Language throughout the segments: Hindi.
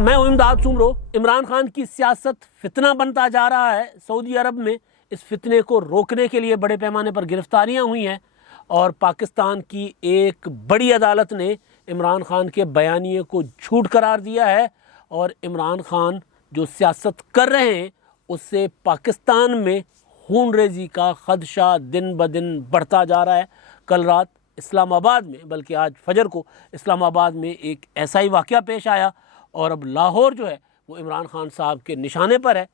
मैं हूं इमदाद सुमरो। इमरान खान की सियासत फितना बनता जा रहा है। सऊदी अरब में इस फितने को रोकने के लिए बड़े पैमाने पर गिरफ्तारियां हुई हैं और पाकिस्तान की एक बड़ी अदालत ने इमरान खान के बयानिए को झूठ करार दिया है और इमरान खान जो सियासत कर रहे हैं उससे पाकिस्तान में खून रेजी का खदशा दिन ब दिन बढ़ता जा रहा है। कल रात इस्लामाबाद में, बल्कि आज फजर को इस्लामाबाद में एक ऐसा ही वाक़या पेश आया और अब लाहौर जो है वो इमरान खान साहब के निशाने पर है।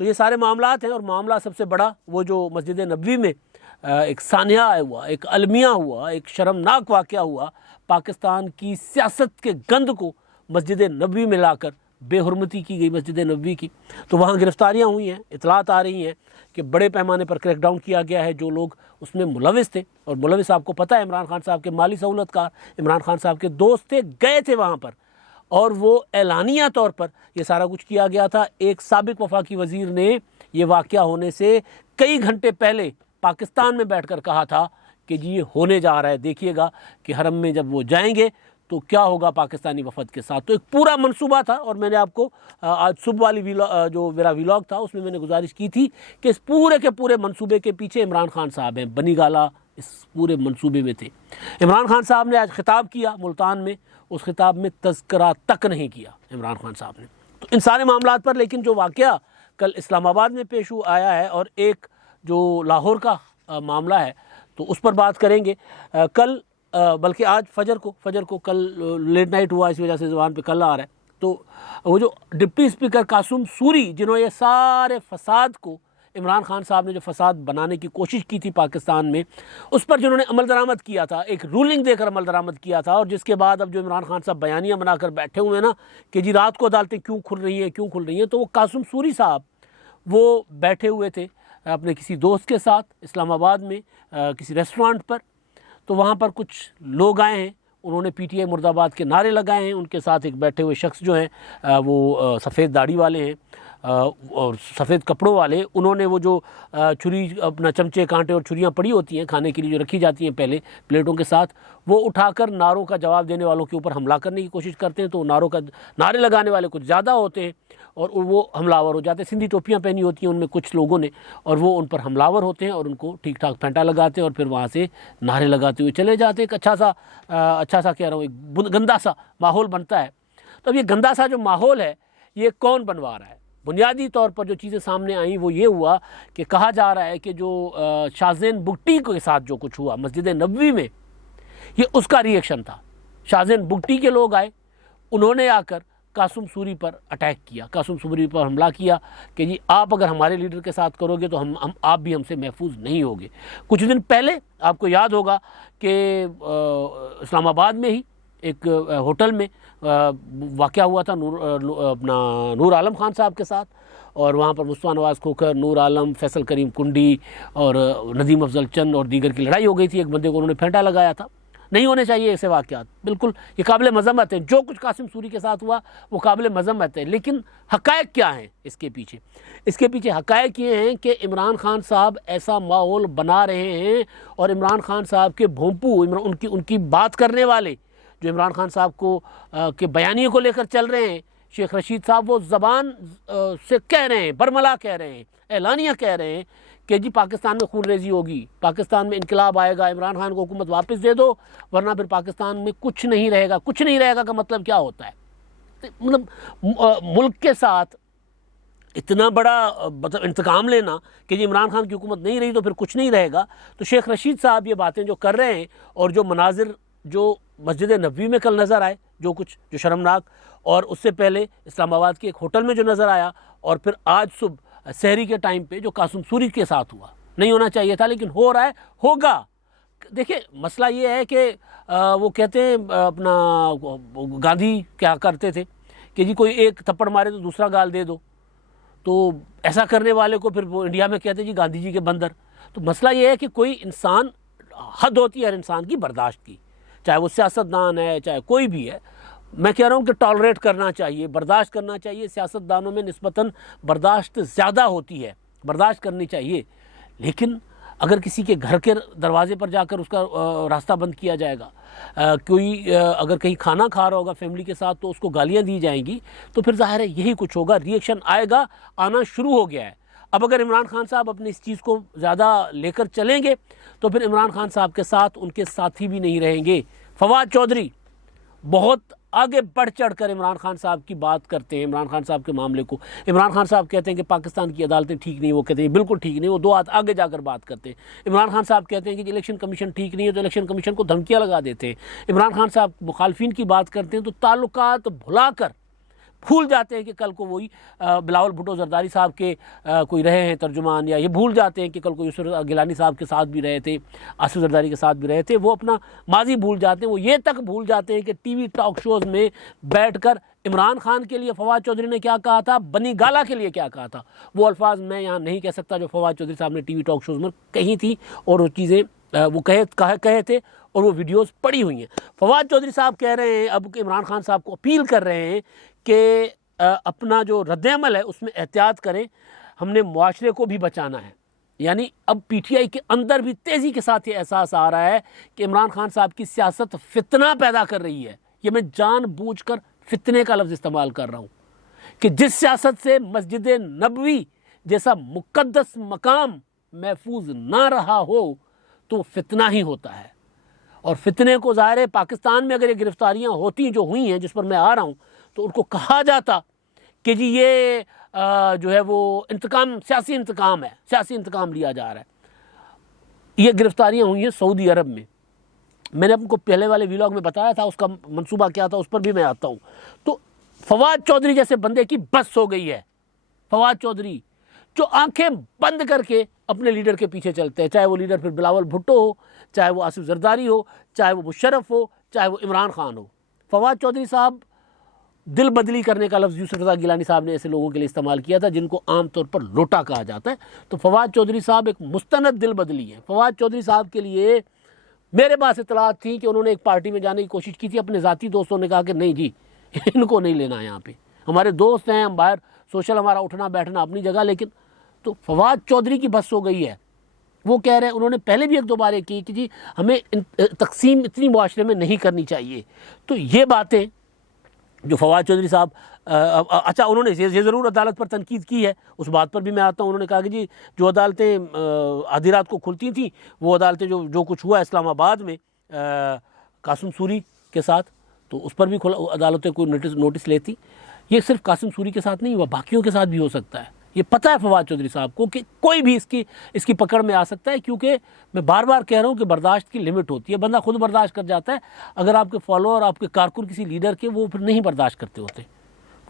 तो ये सारे मामलात हैं और मामला सबसे बड़ा वो जो मस्जिद नबवी में एक सानिया हुआ, एक अलमिया हुआ, एक शर्मनाक वाक़या हुआ। पाकिस्तान की सियासत के गंद को मस्जिद नबवी में लाकर बेहुरमती की गई मस्जिद नबवी की। तो वहाँ गिरफ्तारियाँ हुई हैं। इतलात आ रही हैं कि बड़े पैमाने पर क्रैकडाउन किया गया है। जो लोग उसमें मुलविस थे, और मुलविस आपको पता है इमरान खान साहब के माली सहूलतकार, इमरान खान साहब के दोस्त थे, गए थे वहाँ पर और वो एलानिया तौर पर ये सारा कुछ किया गया था। एक साबिक वफाकी वज़ीर ने ये वाक़या होने से कई घंटे पहले पाकिस्तान में बैठकर कहा था कि जी ये होने जा रहा है, देखिएगा कि हरम में जब वो जाएंगे तो क्या होगा पाकिस्तानी वफद के साथ। तो एक पूरा मंसूबा था और मैंने आपको आज सुबह वाली जो मेरा व्लॉग था उसमें मैंने गुजारिश की थी कि इस पूरे के पूरे मंसूबे के पीछे इमरान खान साहब हैं। बनी गाला इस पूरे मंसूबे में थे। इमरान खान साहब ने आज खिताब किया मुल्तान में, उस खिताब में तज़किरा तक नहीं किया इमरान खान साहब ने। तो इन सारे मामलात पर लेकिन जो वाक़या कल इस्लामाबाद में पेश आया है और एक जो लाहौर का मामला है तो उस पर बात करेंगे। कल बल्कि आज फजर को कल लेट नाइट हुआ, इस वजह से ज़बान पे कल आ रहा है। तो वो जो डिप्टी स्पीकर कासुम सूरी जिन्होंने ये सारे फसाद को, इमरान खान साहब ने जो फसाद बनाने की कोशिश की थी पाकिस्तान में, उस पर जिन्होंने अमल दरामद किया था, एक रूलिंग देकर अमल दरामद किया था, और जिसके बाद अब जो इमरान खान साहब बयानियाँ बनाकर बैठे हुए हैं ना कि जी रात को अदालतें क्यों खुल रही हैं, तो वो कासुम सूरी साहब वो बैठे हुए थे अपने किसी दोस्त के साथ इस्लामाबाद में किसी रेस्टोरेंट पर। तो वहाँ पर कुछ लोग आए हैं, उन्होंने पीटीआई मुर्दाबाद के नारे लगाए हैं। उनके साथ एक बैठे हुए शख्स जो हैं वो सफ़ेद दाढ़ी वाले हैं और सफ़ेद कपड़ों वाले, उन्होंने वो जो छुरी, अपना चमचे कांटे और छुरियाँ पड़ी होती हैं खाने के लिए जो रखी जाती हैं पहले प्लेटों के साथ, वो उठाकर नारों का जवाब देने वालों के ऊपर हमला करने की कोशिश करते हैं। तो नारे लगाने वाले कुछ ज़्यादा होते हैं और वो हमलावर हो जाते हैं। सिंधी टोपियाँ पहनी होती हैं उनमें कुछ लोगों ने, और वो उन पर हमलावर होते हैं और उनको ठीक ठाक फेंटा लगाते हैं और फिर वहाँ से नारे लगाते हुए चले जाते हैं। एक अच्छा सा कह रहा हूँ, एक गंदा सा माहौल बनता है। तो अब ये गंदा सा जो माहौल है ये कौन बनवा रहा है? बुनियादी तौर पर जो चीज़ें सामने आई वो ये हुआ कि कहा जा रहा है कि जो शाहज़ैन बुगटी के साथ जो कुछ हुआ मस्जिद नबवी में, ये उसका रिएक्शन था। शाहज़ैन बुगटी के लोग आए, उन्होंने आकर कासुम सूरी पर अटैक किया, कासुम सूरी पर हमला किया कि जी आप अगर हमारे लीडर के साथ करोगे तो हम आप भी हमसे महफूज नहीं होगे। कुछ दिन पहले आपको याद होगा कि इस्लामाबाद में ही एक होटल में वाक़या हुआ था नूर आलम खान साहब के साथ, और वहाँ पर मुस्तफ़ा नवाज़ खोखर, नूर आलम, फैसल करीम कुंडी और नदीम अफजल चंद और दीगर की लड़ाई हो गई थी। एक बंदे को उन्होंने फेंटा लगाया था। नहीं होने चाहिए ऐसे वाक़यात, बिल्कुल ये काबिल मज़म्मत है। जो कुछ कासिम सूरी के साथ हुआ वो काबिल मज़म्मत है, लेकिन हक़ाइक़ क्या हैं इसके पीछे? इसके पीछे हक़ाइक़ ये हैं कि इमरान खान साहब ऐसा माहौल बना रहे हैं और इमरान खान साहब के भोंपू, उनकी बात करने वाले जो इमरान खान साहब को के बयानिए को लेकर चल रहे हैं, शेख रशीद साहब, वो ज़बान से कह रहे हैं, बरमला कह रहे हैं, एलानिया कह रहे हैं कि जी पाकिस्तान में खून रेजी होगी, पाकिस्तान में इनकलाब आएगा, इमरान खान को हुकूमत वापस दे दो वरना फिर पाकिस्तान में कुछ नहीं रहेगा। कुछ नहीं रहेगा का मतलब क्या होता है? मतलब मुल्क के साथ इतना बड़ा मतलब इंतकाम लेना कि जी इमरान खान की हुकूमत नहीं रही तो फिर कुछ नहीं रहेगा। तो शेख रशीद साहब ये बातें जो कर रहे हैं और जो मनाजिर जो मस्जिद नबवी में कल नज़र आए, जो शर्मनाक, और उससे पहले इस्लामाबाद के एक होटल में जो नज़र आया, और फिर आज सुबह सहरी के टाइम पे जो कासुम सूरी के साथ हुआ, नहीं होना चाहिए था लेकिन हो रहा है, होगा। देखिए मसला ये है कि वो कहते हैं अपना गांधी क्या करते थे कि जी कोई एक थप्पड़ मारे तो दूसरा गाल दे दो, तो ऐसा करने वाले को फिर वो इंडिया में कहते जी गांधी जी के बंदर। तो मसला ये है कि कोई इंसान, हद होती है हर इंसान की बर्दाश्त की, चाहे वो सियासतदान है चाहे कोई भी है। मैं कह रहा हूँ कि टॉलरेट करना चाहिए, बर्दाश्त करना चाहिए। सियासतदानों में निस्बतन बर्दाश्त ज़्यादा होती है, बर्दाश्त करनी चाहिए। लेकिन अगर किसी के घर के दरवाजे पर जाकर उसका रास्ता बंद किया जाएगा, कोई अगर कहीं खाना खा रहा होगा फैमिली के साथ तो उसको गालियां दी जाएंगी, तो फिर जाहिर है यही कुछ होगा, रिएक्शन आएगा, आना शुरू हो गया है। अब अगर इमरान खान साहब अपने इस चीज़ को ज़्यादा लेकर चलेंगे तो फिर इमरान खान साहब के साथ उनके साथी भी नहीं रहेंगे। फवाद चौधरी बहुत आगे बढ़ चढ़ कर इमरान खान साहब की बात करते हैं, इमरान खान साहब के मामले को। इमरान खान साहब कहते हैं कि पाकिस्तान की अदालतें ठीक नहीं, वो कहते हैं बिल्कुल ठीक नहीं, वो दो हाथ आगे जाकर बात करते हैं। इमरान खान साहब कहते हैं कि इलेक्शन कमीशन ठीक नहीं है तो इलेक्शन कमीशन को धमकियाँ लगा देते हैं। इमरान खान साहब मुखालफिन की बात करते हैं तो ताल्लुकात भुलाकर भूल जाते हैं कि कल को वही बिलावल भुट्टो जरदारी साहब के कोई रहे हैं तर्जुमान, या ये भूल जाते हैं कि कल को यूसुफ गिलानी साहब के साथ भी रहे थे, आसिफ जरदारी के साथ भी रहे थे। वो अपना माजी भूल जाते हैं, वो ये तक भूल जाते हैं कि टीवी टॉक शोज़ में बैठकर इमरान खान के लिए फवाद चौधरी ने क्या कहा था, बनी गाला के लिए क्या कहा था। वो अल्फाज मैं यहाँ नहीं कह सकता जो फवाद चौधरी साहब ने टीवी टॉक शोज़ में कही थी, और वो चीज़ें वो कहे थे और वो वीडियोस पड़ी हुई हैं। फवाद चौधरी साहब कह रहे हैं अब कि इमरान खान साहब को अपील कर रहे हैं कि अपना जो रद्द-ए-अमल है उसमें एहतियात करें, हमने मुआशरे को भी बचाना है। यानी अब पीटीआई के अंदर भी तेज़ी के साथ ये एहसास आ रहा है कि इमरान खान साहब की सियासत फितना पैदा कर रही है। ये मैं जानबूझकर फितने का लफ्ज़ इस्तेमाल कर रहा हूँ कि जिस सियासत से मस्जिद नबवी जैसा मुक़द्दस मकाम महफूज ना रहा हो तो फितना ही होता है। और फितने को ज़ाहिर है पाकिस्तान में अगर ये गिरफ्तारियाँ होती जो हुई हैं जिस पर मैं आ रहा हूँ तो उनको कहा जाता कि जी ये जो है वो इंतकाम, सियासी इंतकाम है, सियासी इंतकाम लिया जा रहा है। ये गिरफ्तारियाँ हुई हैं सऊदी अरब में। मैंने आपको पहले वाले व्लॉग में बताया था उसका मंसूबा क्या था, उस पर भी मैं आता हूँ। तो फवाद चौधरी जैसे बंदे की बस हो गई है। फवाद चौधरी जो आंखें बंद करके अपने लीडर के पीछे चलते हैं, चाहे वो लीडर फिर बिलावल भुट्टो हो, चाहे वो आसिफ जरदारी हो, चाहे वो मुशर्रफ हो, चाहे वो इमरान खान हो। फवाद चौधरी साहब दिल बदली करने का लफ्ज़ यूसुफ गिलानी साहब ने ऐसे लोगों के लिए इस्तेमाल किया था जिनको आमतौर पर लोटा कहा जाता है। तो फवाद चौधरी साहब एक मुस्तनद दिल बदली हैं। फवाद चौधरी साहब के लिए मेरे पास इतलात थी कि उन्होंने एक पार्टी में जाने की कोशिश की थी, अपने ज़ाती दोस्तों ने कहा कि नहीं जी इनको नहीं लेना है, यहाँ पे हमारे दोस्त हैं, हम बाहर सोशल हमारा उठना बैठना अपनी जगह। लेकिन तो फवाद चौधरी की बस हो गई है। वो कह रहे हैं, उन्होंने पहले भी एक दो बार की कि जी हमें तकसीम इतनी मुआशरे में नहीं करनी चाहिए। तो ये बातें जो फवाद चौधरी साहब अच्छा उन्होंने ये ज़रूर अदालत पर तनकीद की है, उस बात पर भी मैं आता हूँ। उन्होंने कहा कि जी जो अदालतें आधी रात को खुलती थी वो अदालतें जो कुछ हुआ इस्लामाबाद में कासिम सूरी के साथ, तो उस पर भी अदालतें कोई नोटिस लेती। ये सिर्फ कासिम सूरी के साथ नहीं हुआ, बाकियों के साथ भी हो सकता है। ये पता है फवाद चौधरी साहब को कि कोई भी इसकी पकड़ में आ सकता है, क्योंकि मैं बार बार कह रहा हूँ कि बर्दाश्त की लिमिट होती है। बंदा खुद बर्दाश्त कर जाता है, अगर आपके फॉलोअर आपके कारकुन किसी लीडर के वो फिर नहीं बर्दाश्त करते होते,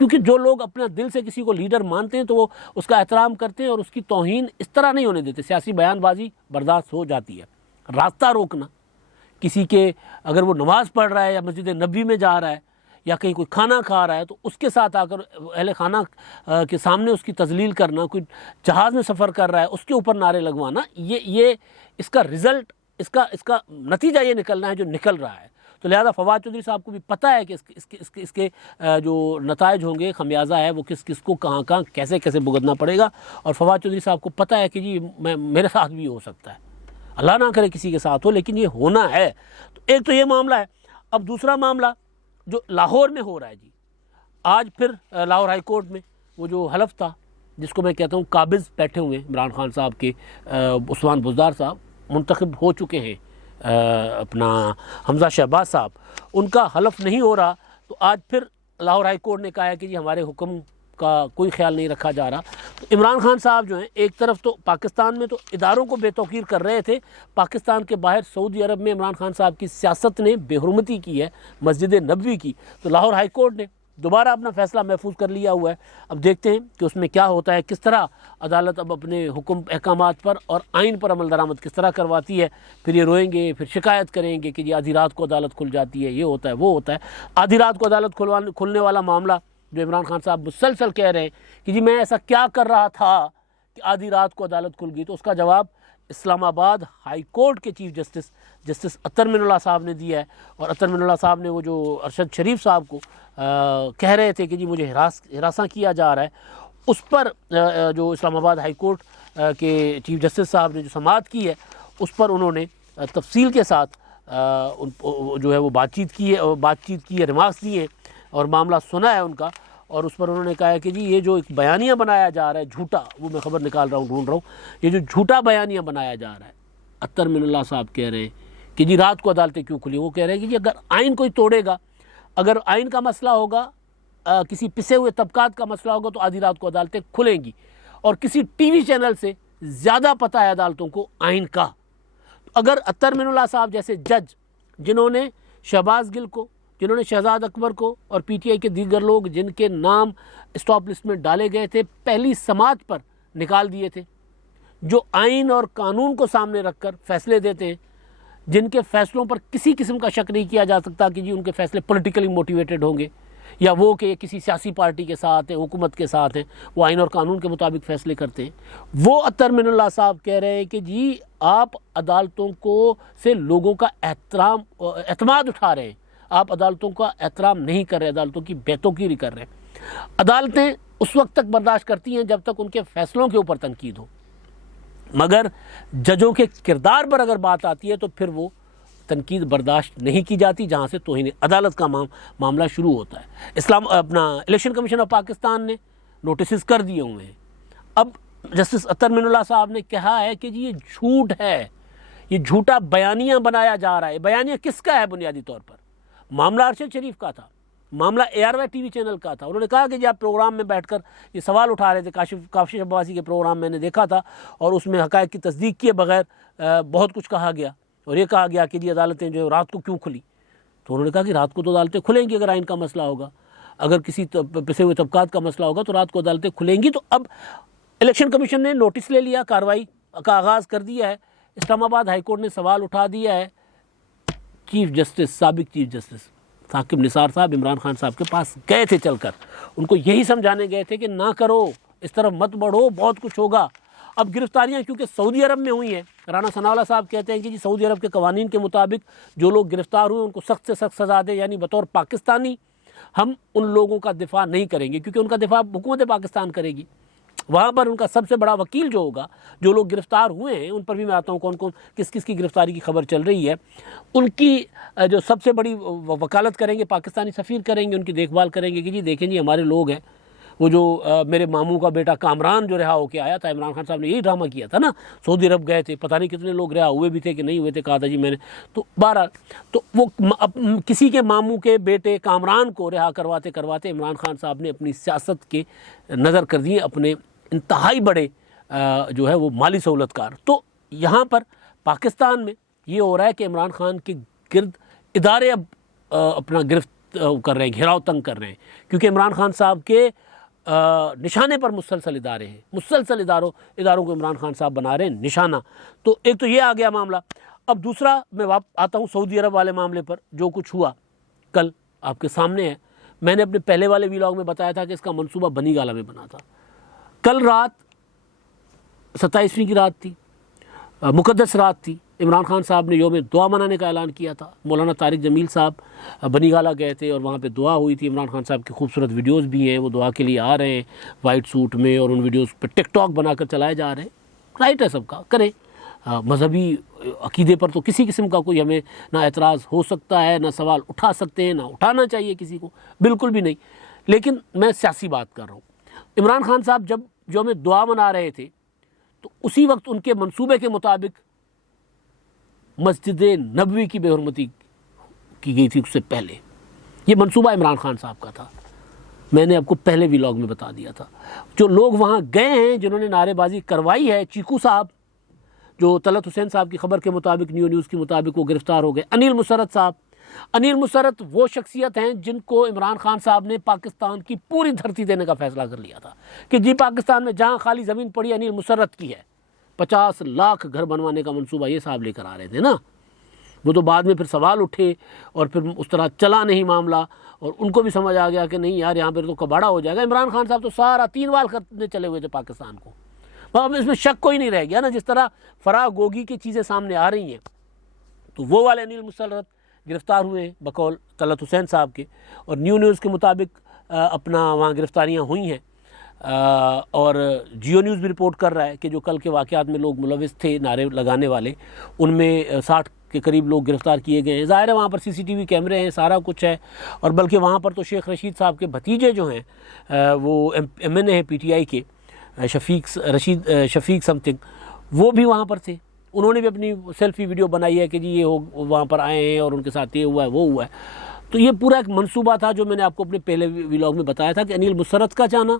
क्योंकि जो लोग अपने दिल से किसी को लीडर मानते हैं तो वो उसका एहतराम करते हैं और उसकी तौहीन इस तरह नहीं होने देते। सियासी बयानबाजी बर्दाश्त हो जाती है, रास्ता रोकना किसी के, अगर वो नमाज़ पढ़ रहा है या मस्जिद नबी में जा रहा है या कहीं कोई खाना खा रहा है तो उसके साथ आकर अहले खाना के सामने उसकी तजलील करना, कोई जहाज़ में सफ़र कर रहा है उसके ऊपर नारे लगवाना, ये इसका रिज़ल्ट, इसका नतीजा ये निकलना है जो निकल रहा है। तो लिहाजा फवाद चौधरी साहब को भी पता है कि इसके जो नताइज होंगे, खमियाजा है वो किस को कहाँ कैसे भुगतना पड़ेगा। और फवाद चौधरी साहब को पता है कि जी मेरे साथ भी हो सकता है, अल्लाह ना करे किसी के साथ हो, लेकिन ये होना है। तो एक तो ये मामला है। अब दूसरा मामला जो लाहौर में हो रहा है जी, आज फिर लाहौर हाई कोर्ट में वो जो हलफ था जिसको मैं कहता हूँ काबिज़ बैठे हुए हैं इमरान खान साहब के, उस्मान बुज़दार साहब मुंतखब हो चुके हैं, अपना हमजा शहबाज साहब, उनका हलफ नहीं हो रहा। तो आज फिर लाहौर हाई कोर्ट ने कहा है कि जी हमारे हुक्म का कोई ख्याल नहीं रखा जा रहा। तो इमरान खान साहब जो हैं एक तरफ तो पाकिस्तान में तो इदारों को बेतौकीर कर रहे थे, पाकिस्तान के बाहर सऊदी अरब में इमरान खान साहब की सियासत ने बेहुरमती की है मस्जिद नबवी की। तो लाहौर हाई कोर्ट ने दोबारा अपना फ़ैसला महफूज कर लिया हुआ है। अब देखते हैं कि उसमें क्या होता है, किस तरह अदालत अब अपने हुक्म अहकामात पर और आइन पर अमल दरामद किस तरह करवाती है। फिर ये रोएंगे, फिर शिकायत करेंगे कि जी आधी रात को अदालत खुल जाती है, ये होता है वो होता है। आधी रात को अदालत खुलने वाला मामला जो इमरान खान साहब मुसलसल कह रहे हैं कि जी मैं ऐसा क्या कर रहा था कि आधी रात को अदालत खुल गई, तो उसका जवाब इस्लामाबाद हाई कोर्ट के चीफ जस्टिस अतर मिनुल्लाह साहब ने दिया है। और अतर मिनुल्लाह साहब ने वो जो अरशद शरीफ साहब को कह रहे थे कि जी मुझे हिरासा किया जा रहा है, उस पर जो इस्लामाबाद हाई कोर्ट के चीफ जस्टिस साहब ने जो समाअत की है उस पर उन्होंने तफसील के साथ जो है वो बातचीत की है, रिमार्क्स दिए और मामला सुना है उनका। और उस पर उन्होंने कहा है कि जी ये जो एक बयानिया बनाया जा रहा है झूठा, वो मैं खबर निकाल रहा हूँ, ढूंढ रहा हूँ, ये जो झूठा बयानिया बनाया जा रहा है, अत्तर मिनुल्लाह साहब कह रहे हैं कि जी रात को अदालतें क्यों खुली। वो कह रहे हैं कि जी अगर आइन कोई तोड़ेगा, अगर आइन का मसला होगा, किसी पिसे हुए तबकात का मसला होगा तो आधी रात को अदालतें खुलेंगी। और किसी टीवी चैनल से ज़्यादा पता है अदालतों को आइन का। अगर अत्तर मिनुल्लाह साहब जैसे जज, जिन्होंने शहबाज गिल को, जिन्होंने शहजाद अकबर को और पीटीआई के दीगर लोग जिनके नाम स्टॉप लिस्ट में डाले गए थे, पहली समाअत पर निकाल दिए थे, जो आइन और कानून को सामने रखकर फैसले देते हैं, जिनके फैसलों पर किसी किस्म का शक नहीं किया जा सकता कि जी उनके फैसले पॉलिटिकली मोटिवेटेड होंगे या वो कि किसी सियासी पार्टी के साथ हैं, हुकूमत के साथ हैं, वो आइन और कानून के मुताबिक फैसले करते हैं। वो अत्तर मिनुल्लाह साहब कह रहे हैं कि जी आप अदालतों को से लोगों का एतमाद उठा रहे हैं, आप अदालतों का एहतराम नहीं कर रहे, अदालतों की बेतौकीरी कर रहे हैं। अदालतें उस वक्त तक बर्दाश्त करती हैं जब तक उनके फैसलों के ऊपर तनकीद हो, मगर जजों के किरदार पर अगर बात आती है तो फिर वो तनकीद बर्दाश्त नहीं की जाती, जहाँ से तौहीन अदालत का मामला शुरू होता है। इलेक्शन कमीशन ऑफ पाकिस्तान ने नोटिस कर दिए हुए हैं। अब जस्टिस अत्तर मिनुल्लाह साहब ने कहा है कि जी ये झूठ है, ये झूठा बयानिया बनाया जा रहा है। बयानिया किसका है? बुनियादी तौर पर मामला अरशद शरीफ का था, मामला ARY टीवी चैनल का था। उन्होंने कहा कि जी आप प्रोग्राम में बैठकर ये सवाल उठा रहे थे, काशिफ अब्बासी के प्रोग्राम मैंने देखा था और उसमें हक़ाइक़ की तस्दीक किए बगैर बहुत कुछ कहा गया और ये कहा गया कि जी अदालतें जो रात को क्यों खुली। तो उन्होंने कहा कि रात को तो अदालतें खुलेंगी अगर आइन का मसला होगा, अगर किसी पिसे हुए तबकात का मसला होगा तो रात को अदालतें खुलेंगी। तो अब इलेक्शन कमीशन ने नोटिस ले लिया, कार्रवाई का आगाज़ कर दिया है। इस्लामाबाद हाई कोर्ट ने सवाल उठा दिया है साबिक चीफ जस्टिस साकिब निसार साहब इमरान खान साहब के पास गए थे चलकर, उनको यही समझाने गए थे कि ना करो, इस तरफ मत बढ़ो, बहुत कुछ होगा। अब गिरफ्तारियां क्योंकि सऊदी अरब में हुई हैं, राना सनाउल्लाह साहब कहते हैं कि जी सऊदी अरब के कवानीन के मुताबिक जो लोग गिरफ्तार हुए उनको सख्त से सख्त सज़ा दें, यानी बतौर पाकिस्तानी हम उन लोगों का दिफा नहीं करेंगे क्योंकि उनका दिफा हुकूमत पाकिस्तान करेगी। वहाँ पर उनका सबसे बड़ा वकील जो होगा, जो लोग गिरफ़्तार हुए हैं उन पर भी मैं आता हूँ कौन कौन किस किस की गिरफ़्तारी की खबर चल रही है, उनकी जो सबसे बड़ी वकालत करेंगे पाकिस्तानी सफ़ीर करेंगे, उनकी देखभाल करेंगे कि जी देखें जी हमारे लोग हैं। वो जो मेरे मामू का बेटा कामरान जो रिहा होकर आया था, इमरान खान साहब ने यही ड्रामा किया था ना, सऊदी अरब गए थे, पता नहीं कितने लोग रिहा हुए भी थे कि नहीं हुए थे, कहा था जी मैंने, तो 12 तो वो किसी के मामू के बेटे कामरान को रिहा करवाते करवाते इमरान खान साहब ने अपनी सियासत के नज़र कर दिए अपने इंतहाई बड़े जो है वो माली सहूलतकार। तो यहाँ पर पाकिस्तान में ये हो रहा है कि इमरान खान के गिर्द इदारे अब अपना गिरफ्त कर रहे हैं, घेराव तंग कर रहे हैं, क्योंकि इमरान खान साहब के निशाने पर मुसलसल इदारे हैं, मुसलसल इदारों को इमरान खान साहब बना रहे हैं निशाना। तो एक तो ये आ गया मामला। अब दूसरा मैं आता हूँ सऊदी अरब वाले मामले पर। जो कुछ हुआ कल आपके सामने है। मैंने अपने पहले वाले व्लॉग में बताया था कि इसका मंसूबा बनी गाला में बना था। कल रात 27वीं की रात थी, मुक़द्दस रात थी। इमरान खान साहब ने योम दुआ मनाने का ऐलान किया था। मौलाना तारिक जमील साहब बनीगाला गए थे और वहाँ पे दुआ हुई थी। इमरान खान साहब की खूबसूरत वीडियोस भी हैं, वो दुआ के लिए आ रहे हैं वाइट सूट में और उन वीडियोस पे टिकटॉक बनाकर चलाए जा रहे हैं। राइट है, सबका करें। मजहबी अकीदे पर तो किसी किस्म का कोई हमें ना एतराज़ हो सकता है, ना सवाल उठा सकते हैं, ना उठाना चाहिए किसी को, बिल्कुल भी नहीं। लेकिन मैं सियासी बात कर रहा हूँ। इमरान खान साहब जब जो हमें दुआ मना रहे थे तो उसी वक्त उनके मंसूबे के मुताबिक मस्जिद नबवी की बेहुरमती की गई थी। उससे पहले ये मंसूबा इमरान खान साहब का था। मैंने आपको पहले व्लॉग में बता दिया था। जो लोग वहाँ गए हैं, जिन्होंने नारेबाजी करवाई है, चीकू साहब जो तलत हुसैन साहब की खबर के मुताबिक, न्यूज़ के मुताबिक वो गिरफ़्तार हो गए। अनिल मुसरत साहब, अनिल मुसरत वो शख्सियत हैं जिनको इमरान खान साहब ने पाकिस्तान की पूरी धरती देने का फ़ैसला कर लिया था कि जी पाकिस्तान में जहाँ खाली ज़मीन पड़ी अनिल मुसरत की है। 50 लाख घर बनवाने का मंसूबा ये साहब लेकर आ रहे थे ना। वो तो बाद में फिर सवाल उठे और फिर उस तरह चला नहीं मामला और उनको भी समझ आ गया कि नहीं यार यहाँ पर तो कबाड़ा हो जाएगा। इमरान खान साहब तो सारा 3 बार करने चले हुए थे पाकिस्तान को। अब इसमें शक कोई नहीं रह गया ना। जिस तरह फराह गोगी की चीज़ें सामने आ रही हैं, तो वो वाले अनिल मुसरत गिरफ़्तार हुए बकौल तलत हुसैन साहब के। और न्यूज़ के मुताबिक अपना वहाँ गिरफ़्तारियाँ हुई हैं। और जियो न्यूज़ भी रिपोर्ट कर रहा है कि जो कल के वाक़यात में लोग मुलविस थे नारे लगाने वाले, उनमें 60 के करीब लोग गिरफ़्तार किए गए हैं। ज़ाहिर है वहाँ पर सीसीटीवी कैमरे हैं, सारा कुछ है, और बल्कि वहाँ पर तो शेख रशीद साहब के भतीजे जो हैं वो MNA हैं PTI के, शफीक समथिंग, वो भी वहाँ पर थे। उन्होंने भी अपनी सेल्फी वीडियो बनाई है कि जी ये वहाँ पर आए हैं और उनके साथ ये हुआ है वो हुआ है। तो ये पूरा एक मंसूबा था जो मैंने आपको अपने पहले व्लॉग में बताया था कि अनिल मुसर्रत का जाना,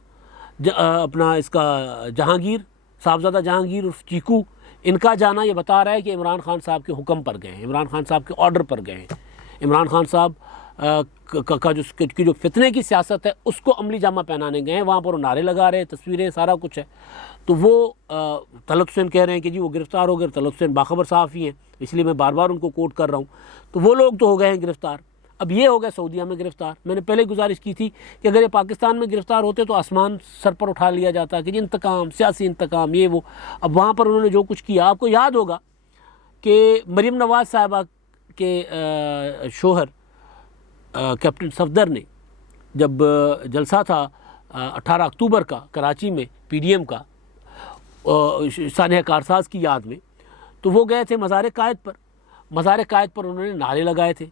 अपना इसका जहांगीर, साहबजादा जहांगीर उर्फ चीकू, इनका जाना ये बता रहा है कि इमरान खान साहब के हुक्म पर गए हैं, इमरान खान साहब के ऑर्डर पर गए हैं। इमरान खान साहब का जो फितने की सियासत है उसको अमली जामा पहनाने गए हैं। वहाँ पर वो नारे लगा रहे हैं, तस्वीरें, सारा कुछ है। तो वो तलत हुसैन कह रहे हैं कि जी वो गिरफ़्तार हो गए। तलत हुसैन बाखबर सहाफ़ी हैं, इसलिए मैं बार बार उनको कोट कर रहा हूँ। तो वो लोग तो हो गए हैं गिरफ़्तार। अब ये हो गए सऊदीया में गिरफ़्तार। मैंने पहले गुजारिश की थी कि अगर ये पाकिस्तान में गिरफ़्तार होते तो आसमान सर पर उठा लिया जाता कि जी इंतकाम, सियासी इंतकाम, ये वो। अब वहाँ पर उन्होंने जो कुछ किया, आपको याद होगा कि मरीम नवाज़ साहिबा के शोहर कैप्टन सफदर ने जब जलसा था 18 अक्टूबर का कराची में PDM का सानिया कारसाज की याद में, तो वो गए थे मज़ार कायद पर। मज़ार कायद पर उन्होंने नारे लगाए थे,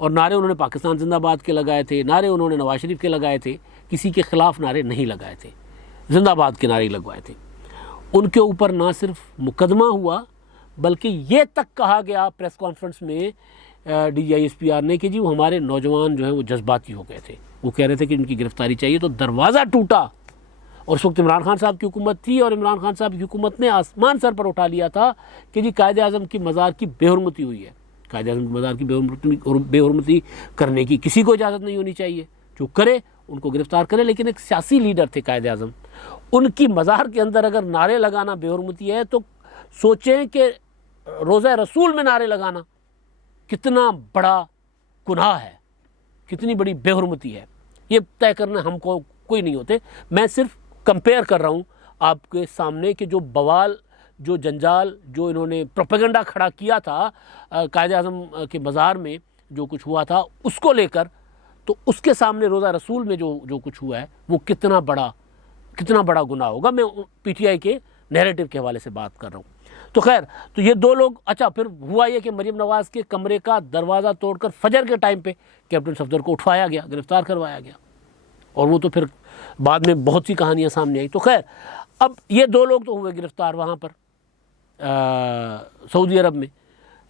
और नारे उन्होंने पाकिस्तान जिंदाबाद के लगाए थे, नारे उन्होंने नवाज शरीफ के लगाए थे, किसी के ख़िलाफ़ नारे नहीं लगाए थे, जिंदाबाद के नारे लगवाए थे। उनके ऊपर ना सिर्फ मुकदमा हुआ बल्कि ये तक कहा गया प्रेस कॉन्फ्रेंस में DGISPR ने कि जी वो हमारे नौजवान जो हैं वो जज्बाती हो गए थे, वो कह रहे थे कि उनकी गिरफ़्तारी चाहिए। तो दरवाज़ा टूटा, और उस वक्त इमरान खान साहब की हुकूमत थी, और इमरान खान साहब की हुकूमत ने आसमान सर पर उठा लिया था कि जी कायदे आज़म की मज़ार की बेहुरमती हुई है। कायदे आज़म की मज़ार की बेहुरमती करने की किसी को इजाज़त नहीं होनी चाहिए, जो करे उनको गिरफ़्तार करे। लेकिन एक सियासी लीडर थे कायदे आज़म, उनकी मज़ार के अंदर अगर नारे लगाना बेहुरमती है तो सोचें कि रोज़ा रसूल में नारे लगाना कितना बड़ा गुनाह है, कितनी बड़ी बेहुरमती है। ये तय करना हमको कोई नहीं होते। मैं सिर्फ कंपेयर कर रहा हूँ आपके सामने कि जो बवाल, जो जंजाल, जो इन्होंने प्रोपेगेंडा खड़ा किया था कायदे आज़म के मज़ार में जो कुछ हुआ था उसको लेकर, तो उसके सामने रोज़ा रसूल में जो कुछ हुआ है वो कितना बड़ा गुनाह होगा। मैं PTI के नैरेटिव के हवाले से बात कर रहा हूँ। तो खैर, तो ये दो लोग, अच्छा फिर हुआ ये कि मरीम नवाज़ के कमरे का दरवाज़ा तोड़कर फजर के टाइम पे कैप्टन सफदर को उठवाया गया, गिरफ़्तार करवाया गया, और वो तो फिर बाद में बहुत सी कहानियाँ सामने आई। तो खैर, अब ये दो लोग तो हुए गिरफ़्तार वहाँ पर सऊदी अरब में,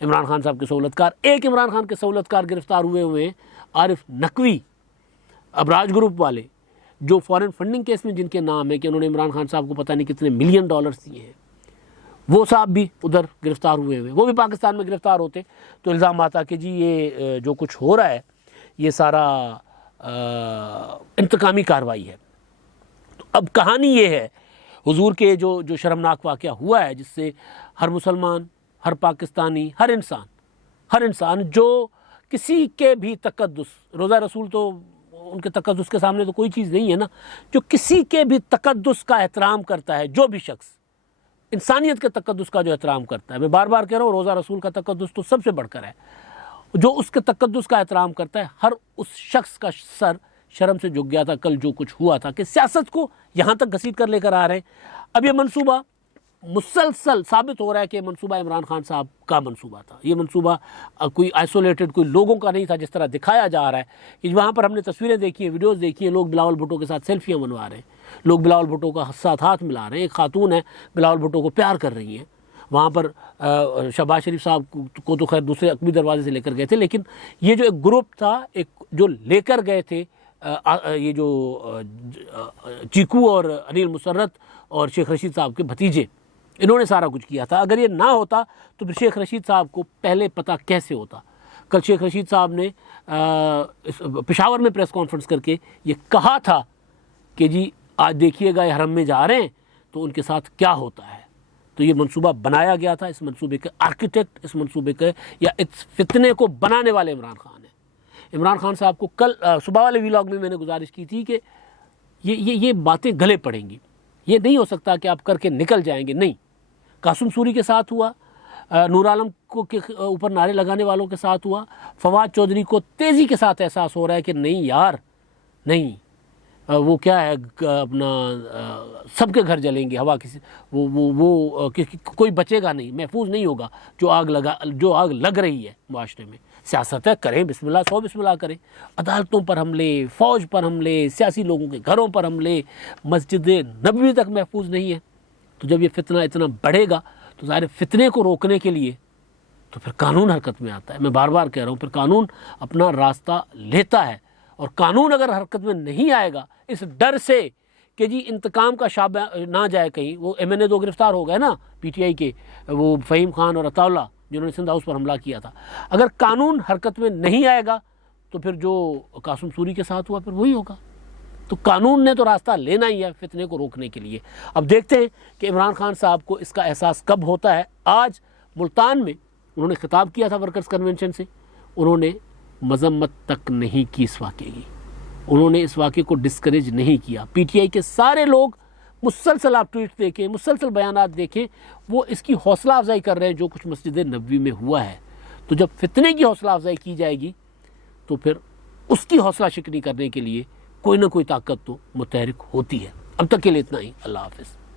इमरान खान साहब के सहूलतकार। एक इमरान खान के सहूलतकार गिरफ़्तार हुए हैं आरिफ नकवी, अबराज ग्रुप वाले, जो फॉरेन फंडिंग केस में जिनके नाम है कि उन्होंने इमरान खान साहब को पता नहीं कितने मिलियन डॉलर्स दिए हैं, वो साहब भी उधर गिरफ़्तार हुए। वो भी पाकिस्तान में गिरफ़्तार होते तो इल्ज़ाम आता कि जी ये जो कुछ हो रहा है ये सारा इंतकामी कार्रवाई है। तो अब कहानी ये है हुजूर के जो शर्मनाक वाक़या हुआ है, जिससे हर मुसलमान, हर पाकिस्तानी, हर इंसान जो किसी के भी तकद्दुस, रोज़ा रसूल तो उनके तकद्दुस के सामने तो कोई चीज़ नहीं है ना, जो किसी के भी तकद्दुस का एहतराम करता है, जो भी शख्स इंसानियत के तकद्दुस का जो एहतराम करता है, मैं बार बार कह रहा हूँ रोज़ा रसूल का तकद्दुस तो सबसे बढ़कर है, जो उसके तकद्दुस का एहतराम करता है, हर उस शख्स का सर शर्म से झुक गया था कल जो कुछ हुआ था कि सियासत को यहाँ तक घसीट कर लेकर आ रहे हैं। अब ये मंसूबा मुसलसल साबित हो रहा है कि मंसूबा इमरान खान साहब का मंसूबा था। ये मंसूबा कोई आइसोलेटेड कोई लोगों का नहीं था जिस तरह दिखाया जा रहा है कि वहाँ पर हमने तस्वीरें देखी हैं, वीडियोस देखी हैं, लोग बिलावल भुट्टो के साथ सेल्फियाँ बनवा रहे हैं, लोग बिलावल भुट्टो का साथ हाथ मिला रहे हैं, एक खातून है बिलावल भुट्टो को प्यार कर रही हैं। वहाँ पर शहबाज शरीफ साहब को तो खैर दूसरे अकबी दरवाजे से लेकर गए थे, लेकिन ये जो एक ग्रुप था, एक जो लेकर गए थे ये जो चीकू और अनिल मुसर्रत और शेख रशीद साहब के भतीजे, इन्होंने सारा कुछ किया था। अगर ये ना होता तो फिर शेख रशीद साहब को पहले पता कैसे होता? कल शेख रशीद साहब ने पेशावर में प्रेस कॉन्फ्रेंस करके ये कहा था कि जी आज देखिएगा ये हरम में जा रहे हैं तो उनके साथ क्या होता है। तो ये मंसूबा बनाया गया था, इस मंसूबे के आर्किटेक्ट, इस मंसूबे के या इस फितने को बनाने वाले इमरान खान है। इमरान खान साहब को कल सुबह वाले व्लॉग में मैंने गुजारिश की थी कि ये बातें गले पड़ेंगी, ये नहीं हो सकता कि आप करके निकल जाएंगे। नहीं, कासिम सूरी के साथ हुआ, नूर आलम को के ऊपर नारे लगाने वालों के साथ हुआ, फवाद चौधरी को तेज़ी के साथ एहसास हो रहा है कि नहीं यार नहीं, वो क्या है अपना सबके घर जलेंगे, हवा किसी वो कोई बचेगा नहीं, महफूज नहीं होगा जो आग लग रही है माशरे में। सियासत है, करें बिस्मिल्लाह, 100 बिस्मिल्लाह करें। अदालतों पर हमले, फ़ौज पर हमले, सियासी लोगों के घरों पर हमले, मस्जिद नबवी तक महफूज नहीं है। तो जब ये फितना इतना बढ़ेगा तो ज़ाहिर फितने को रोकने के लिए तो फिर कानून हरकत में आता है। मैं बार बार कह रहा हूँ, फिर कानून अपना रास्ता लेता है। और कानून अगर हरकत में नहीं आएगा, इस डर से कि जी इंतकाम का शाब ना जाए कहीं, वो MNA 2 गिरफ्तार हो गए ना PTI के, वो फ़हीम खान और अताउल्ला जिन्होंने सिंध हाउस पर हमला किया था। अगर कानून हरकत में नहीं आएगा तो फिर जो कासिम सूरी के साथ हुआ फिर वही होगा। तो कानून ने तो रास्ता लेना ही है फितने को रोकने के लिए। अब देखते हैं कि इमरान खान साहब को इसका एहसास कब होता है। आज मुल्तान में उन्होंने खिताब किया था वर्कर्स कन्वेंशन से, उन्होंने मजम्मत तक नहीं की इस वाक़े की, उन्होंने इस वाक़े को डिस्करेज नहीं किया। PTI के सारे लोग मुसलसल आप ट्वीट देखें, मुसलसल बयानात देखें, वो इसकी हौसला अफजाई कर रहे हैं जो कुछ मस्जिद नबवी में हुआ है। तो जब फितने की हौसला अफजाई की जाएगी तो फिर उसकी हौसला शिकनी करने के लिए कोई ना कोई ताकत तो मुतहरिक होती है। अब तक के लिए इतना ही। अल्लाह हाफ़िज़।